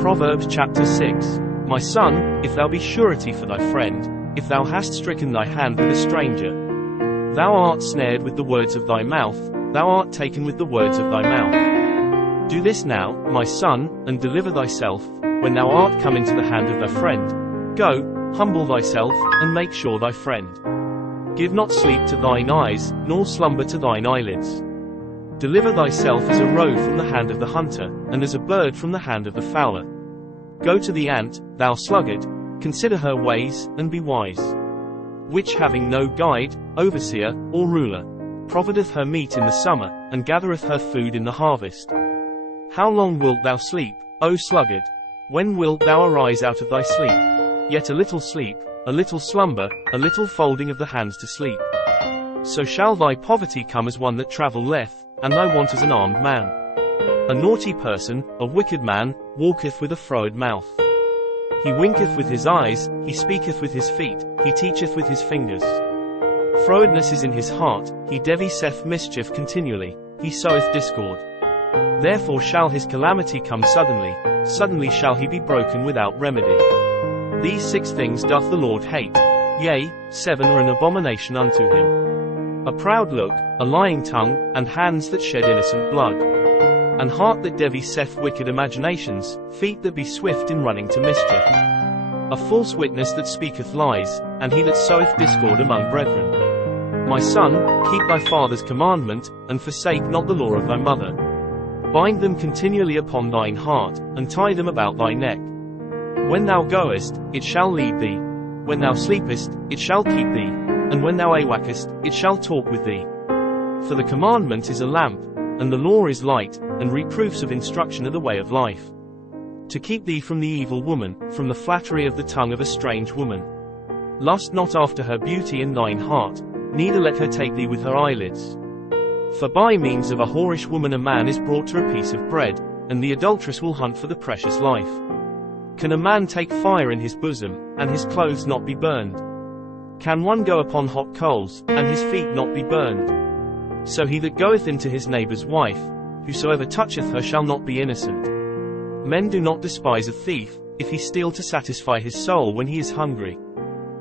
Proverbs chapter 6. My son, if thou be surety for thy friend, if thou hast stricken thy hand with a stranger, thou art snared with the words of thy mouth, thou art taken with the words of thy mouth. Do this now, my son, and deliver thyself, when thou art come into the hand of thy friend. Go, humble thyself, and make sure thy friend. Give not sleep to thine eyes, nor slumber to thine eyelids. Deliver thyself as a roe from the hand of the hunter, and as a bird from the hand of the fowler. Go to the ant, thou sluggard, consider her ways, and be wise. Which having no guide, overseer, or ruler, provideth her meat in the summer, and gathereth her food in the harvest. How long wilt thou sleep, O sluggard? When wilt thou arise out of thy sleep? Yet a little sleep, a little slumber, a little folding of the hands to sleep. So shall thy poverty come as one that travelleth, and thy want as an armed man. A naughty person, a wicked man, walketh with a froward mouth. He winketh with his eyes, he speaketh with his feet, he teacheth with his fingers. Frowardness is in his heart, he deviseth mischief continually, he soweth discord. Therefore shall his calamity come suddenly, suddenly shall he be broken without remedy. These 6 things doth the Lord hate, yea, 7 are an abomination unto him. A proud look, a lying tongue, and hands that shed innocent blood. An heart that deviseth wicked imaginations, feet that be swift in running to mischief. A false witness that speaketh lies, and he that soweth discord among brethren. My son, keep thy father's commandment, and forsake not the law of thy mother. Bind them continually upon thine heart, and tie them about thy neck. When thou goest, it shall lead thee. When thou sleepest, it shall keep thee. And when thou awakest, it shall talk with thee. For the commandment is a lamp, and the law is light, and reproofs of instruction are the way of life. To keep thee from the evil woman, from the flattery of the tongue of a strange woman. Lust not after her beauty in thine heart, neither let her take thee with her eyelids. For by means of a whorish woman a man is brought to a piece of bread, and the adulteress will hunt for the precious life. Can a man take fire in his bosom, and his clothes not be burned? Can one go upon hot coals, and his feet not be burned? So he that goeth into his neighbour's wife, whosoever toucheth her shall not be innocent. Men do not despise a thief, if he steal to satisfy his soul when he is hungry.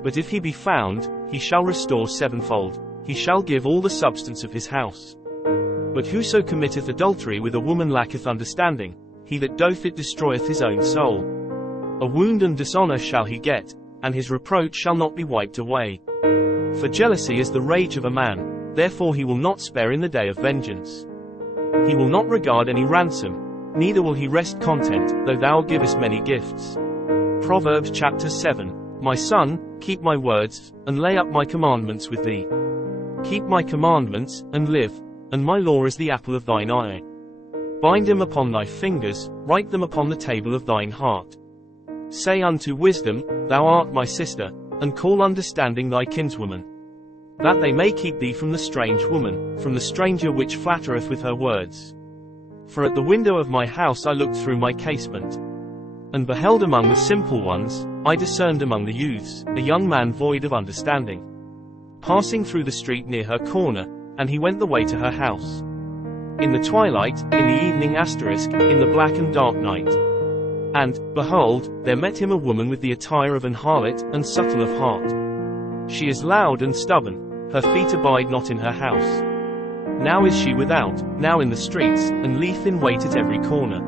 But if he be found, he shall restore sevenfold, he shall give all the substance of his house. But whoso committeth adultery with a woman lacketh understanding, he that doth it destroyeth his own soul. A wound and dishonour shall he get, and his reproach shall not be wiped away. For jealousy is the rage of a man, therefore he will not spare in the day of vengeance. He will not regard any ransom, neither will he rest content, though thou givest many gifts. Proverbs chapter 7. My son, keep my words, and lay up my commandments with thee. Keep my commandments, and live, and my law is the apple of thine eye. Bind them upon thy fingers, write them upon the table of thine heart. Say unto wisdom, thou art my sister, and call understanding thy kinswoman. That they may keep thee from the strange woman, from the stranger which flattereth with her words. For at the window of my house I looked through my casement, and beheld among the simple ones, I discerned among the youths, a young man void of understanding. Passing through the street near her corner, and he went the way to her house. In the twilight, in the evening in the black and dark night. And, behold, there met him a woman with the attire of an harlot, and subtle of heart. She is loud and stubborn, her feet abide not in her house. Now is she without, now in the streets, and lieth in wait at every corner.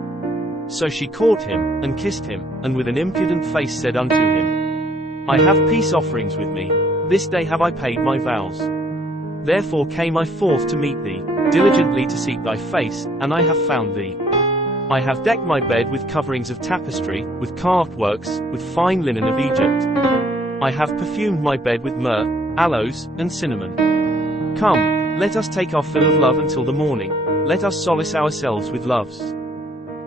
So she caught him, and kissed him, and with an impudent face said unto him, I have peace offerings with me, this day have I paid my vows. Therefore came I forth to meet thee, diligently to seek thy face, and I have found thee. I have decked my bed with coverings of tapestry, with carved works, with fine linen of Egypt. I have perfumed my bed with myrrh, aloes, and cinnamon. Come, let us take our fill of love until the morning, let us solace ourselves with loves.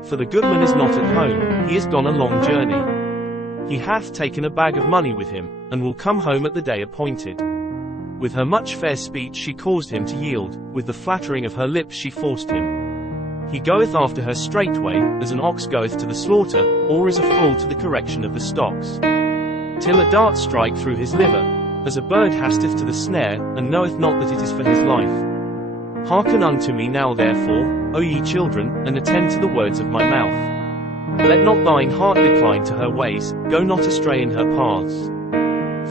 For the goodman is not at home, he is gone a long journey. He hath taken a bag of money with him, and will come home at the day appointed. With her much fair speech she caused him to yield, with the flattering of her lips she forced him. He goeth after her straightway, as an ox goeth to the slaughter, or as a fool to the correction of the stocks. Till a dart strike through his liver, as a bird hasteth to the snare, and knoweth not that it is for his life. Hearken unto me now therefore, O ye children, and attend to the words of my mouth. Let not thine heart decline to her ways, go not astray in her paths.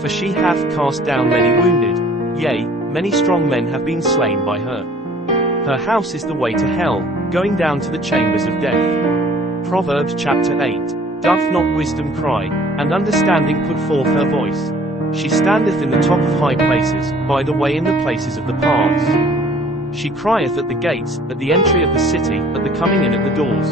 For she hath cast down many wounded, yea, many strong men have been slain by her. Her house is the way to hell, going down to the chambers of death. Proverbs chapter 8. Doth not wisdom cry, and understanding put forth her voice? She standeth in the top of high places, by the way in the places of the paths. She crieth at the gates, at the entry of the city, at the coming in at the doors.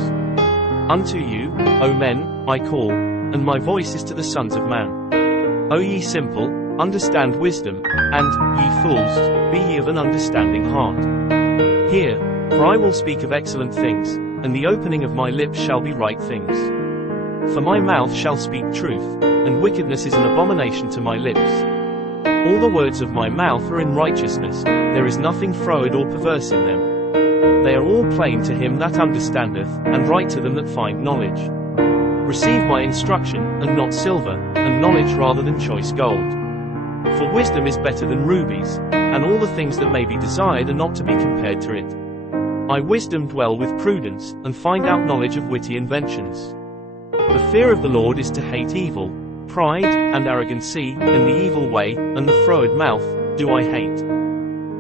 Unto you, O men, I call, and my voice is to the sons of man. O ye simple, understand wisdom, and, ye fools, be ye of an understanding heart. Hear, for I will speak of excellent things, and the opening of my lips shall be right things. For my mouth shall speak truth, and wickedness is an abomination to my lips. All the words of my mouth are in righteousness, there is nothing froward or perverse in them. They are all plain to him that understandeth, and right to them that find knowledge. Receive my instruction, and not silver, and knowledge rather than choice gold. For wisdom is better than rubies, and all the things that may be desired are not to be compared to it. I wisdom dwell with prudence, and find out knowledge of witty inventions. The fear of the Lord is to hate evil, pride, and arrogancy, and the evil way, and the froward mouth, do I hate.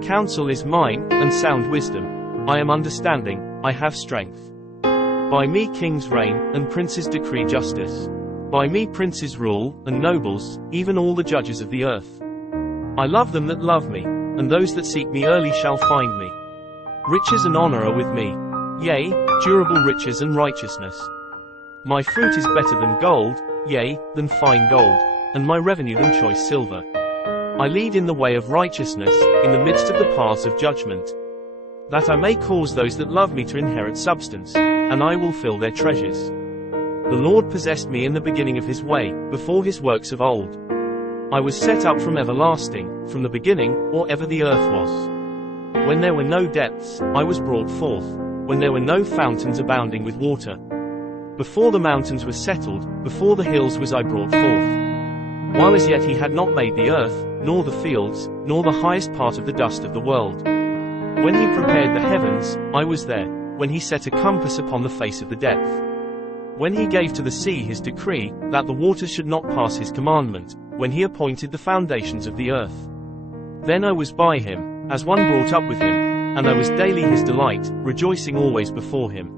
Counsel is mine, and sound wisdom. I am understanding, I have strength. By me kings reign, and princes decree justice. By me princes rule, and nobles, even all the judges of the earth. I love them that love me, and those that seek me early shall find me. Riches and honor are with me, yea, durable riches and righteousness. My fruit is better than gold, yea, than fine gold, and my revenue than choice silver. I lead in the way of righteousness, in the midst of the paths of judgment, that I may cause those that love me to inherit substance, and I will fill their treasures. The Lord possessed me in the beginning of his way, before his works of old. I was set up from everlasting, from the beginning, or ever the earth was. When there were no depths, I was brought forth, when there were no fountains abounding with water. Before the mountains were settled, before the hills was I brought forth. While as yet he had not made the earth, nor the fields, nor the highest part of the dust of the world. When he prepared the heavens, I was there, when he set a compass upon the face of the depth. When he gave to the sea his decree, that the waters should not pass his commandment, when he appointed the foundations of the earth. Then I was by him, as one brought up with him, and I was daily his delight, rejoicing always before him.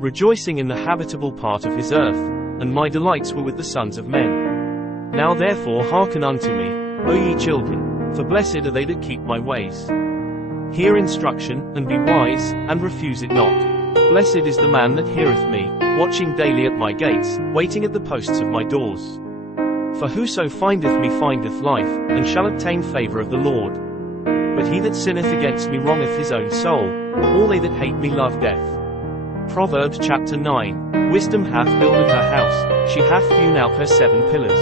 Rejoicing in the habitable part of his earth, and my delights were with the sons of men. Now therefore hearken unto me, O ye children, for blessed are they that keep my ways. Hear instruction, and be wise, and refuse it not. Blessed is the man that heareth me, watching daily at my gates, waiting at the posts of my doors. For whoso findeth me findeth life, and shall obtain favor of the Lord. But he that sinneth against me wrongeth his own soul, all they that hate me love death. Proverbs chapter 9. Wisdom hath builded her house, she hath hewn out her 7 pillars.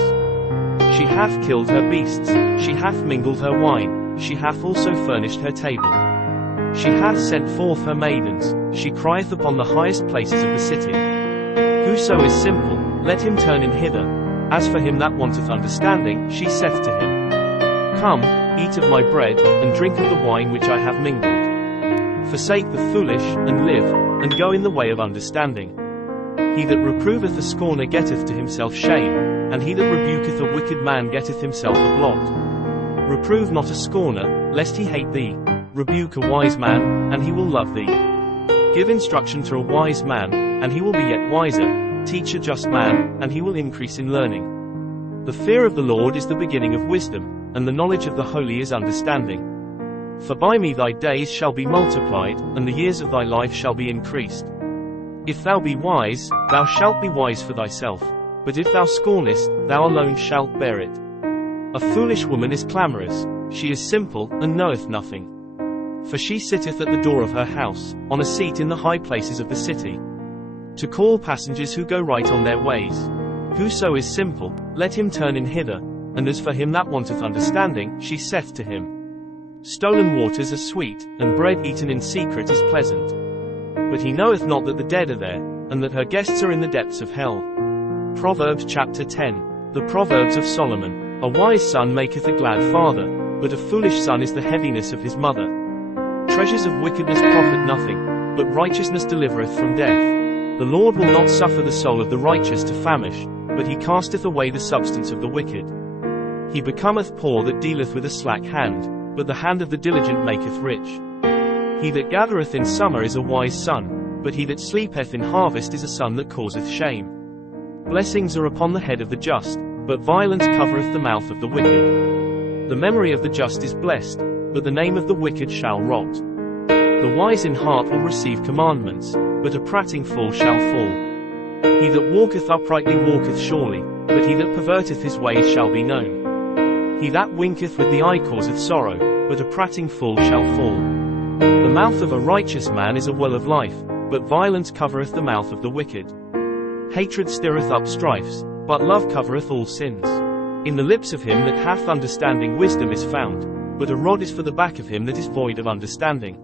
She hath killed her beasts, she hath mingled her wine, she hath also furnished her table. She hath sent forth her maidens, she crieth upon the highest places of the city. Whoso is simple, let him turn in hither. As for him that wanteth understanding, she saith to him, Come, eat of my bread, and drink of the wine which I have mingled. Forsake the foolish, and live, and go in the way of understanding. He that reproveth a scorner getteth to himself shame, and he that rebuketh a wicked man getteth himself a blot. Reprove not a scorner, lest he hate thee. Rebuke a wise man, and he will love thee. Give instruction to a wise man, and he will be yet wiser. Teach a just man, and he will increase in learning. The fear of the Lord is the beginning of wisdom, and the knowledge of the holy is understanding. For by me thy days shall be multiplied, and the years of thy life shall be increased. If thou be wise, thou shalt be wise for thyself, but if thou scornest, thou alone shalt bear it. A foolish woman is clamorous, she is simple, and knoweth nothing. For she sitteth at the door of her house, on a seat in the high places of the city, to call passengers who go right on their ways. Whoso is simple, let him turn in hither, and as for him that wanteth understanding, she saith to him, Stolen waters are sweet, and bread eaten in secret is pleasant. But he knoweth not that the dead are there, and that her guests are in the depths of hell. Proverbs chapter 10. The Proverbs of Solomon. A wise son maketh a glad father, but a foolish son is the heaviness of his mother. Treasures of wickedness profit nothing, but righteousness delivereth from death. The Lord will not suffer the soul of the righteous to famish, but he casteth away the substance of the wicked. He becometh poor that dealeth with a slack hand, but the hand of the diligent maketh rich. He that gathereth in summer is a wise son, but he that sleepeth in harvest is a son that causeth shame. Blessings are upon the head of the just, but violence covereth the mouth of the wicked. The memory of the just is blessed, but the name of the wicked shall rot. The wise in heart will receive commandments, but a prating fool shall fall. He that walketh uprightly walketh surely, but he that perverteth his ways shall be known. He that winketh with the eye causeth sorrow, but a prating fool shall fall. The mouth of a righteous man is a well of life, but violence covereth the mouth of the wicked. Hatred stirreth up strifes, but love covereth all sins. In the lips of him that hath understanding wisdom is found, but a rod is for the back of him that is void of understanding.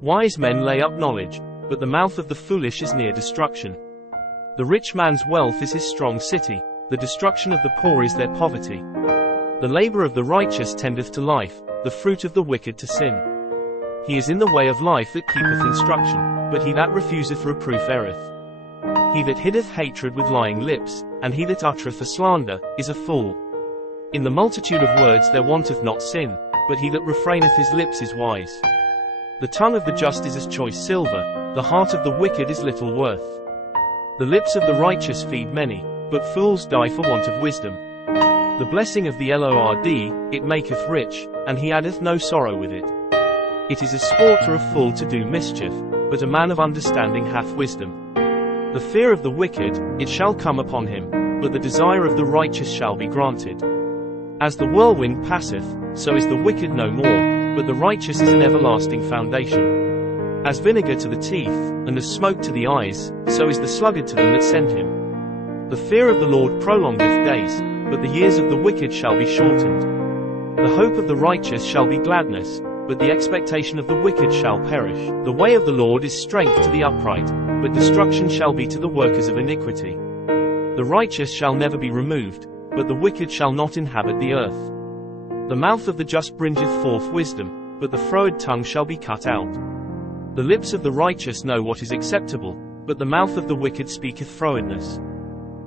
Wise men lay up knowledge, but the mouth of the foolish is near destruction. The rich man's wealth is his strong city, the destruction of the poor is their poverty. The labor of the righteous tendeth to life, the fruit of the wicked to sin. He is in the way of life that keepeth instruction, but he that refuseth reproof erreth. He that hiddeth hatred with lying lips, and he that uttereth a slander, is a fool. In the multitude of words there wanteth not sin, but he that refraineth his lips is wise. The tongue of the just is as choice silver, the heart of the wicked is little worth. The lips of the righteous feed many, but fools die for want of wisdom. The blessing of the Lord, it maketh rich, and he addeth no sorrow with it. It is a sport to a fool to do mischief, but a man of understanding hath wisdom. The fear of the wicked, it shall come upon him, but the desire of the righteous shall be granted. As the whirlwind passeth, so is the wicked no more, but the righteous is an everlasting foundation. As vinegar to the teeth, and as smoke to the eyes, so is the sluggard to them that send him. The fear of the Lord prolongeth days, but the years of the wicked shall be shortened. The hope of the righteous shall be gladness, but the expectation of the wicked shall perish. The way of the Lord is strength to the upright, but destruction shall be to the workers of iniquity. The righteous shall never be removed, but the wicked shall not inhabit the earth. The mouth of the just bringeth forth wisdom, but the froward tongue shall be cut out. The lips of the righteous know what is acceptable, but the mouth of the wicked speaketh frowardness.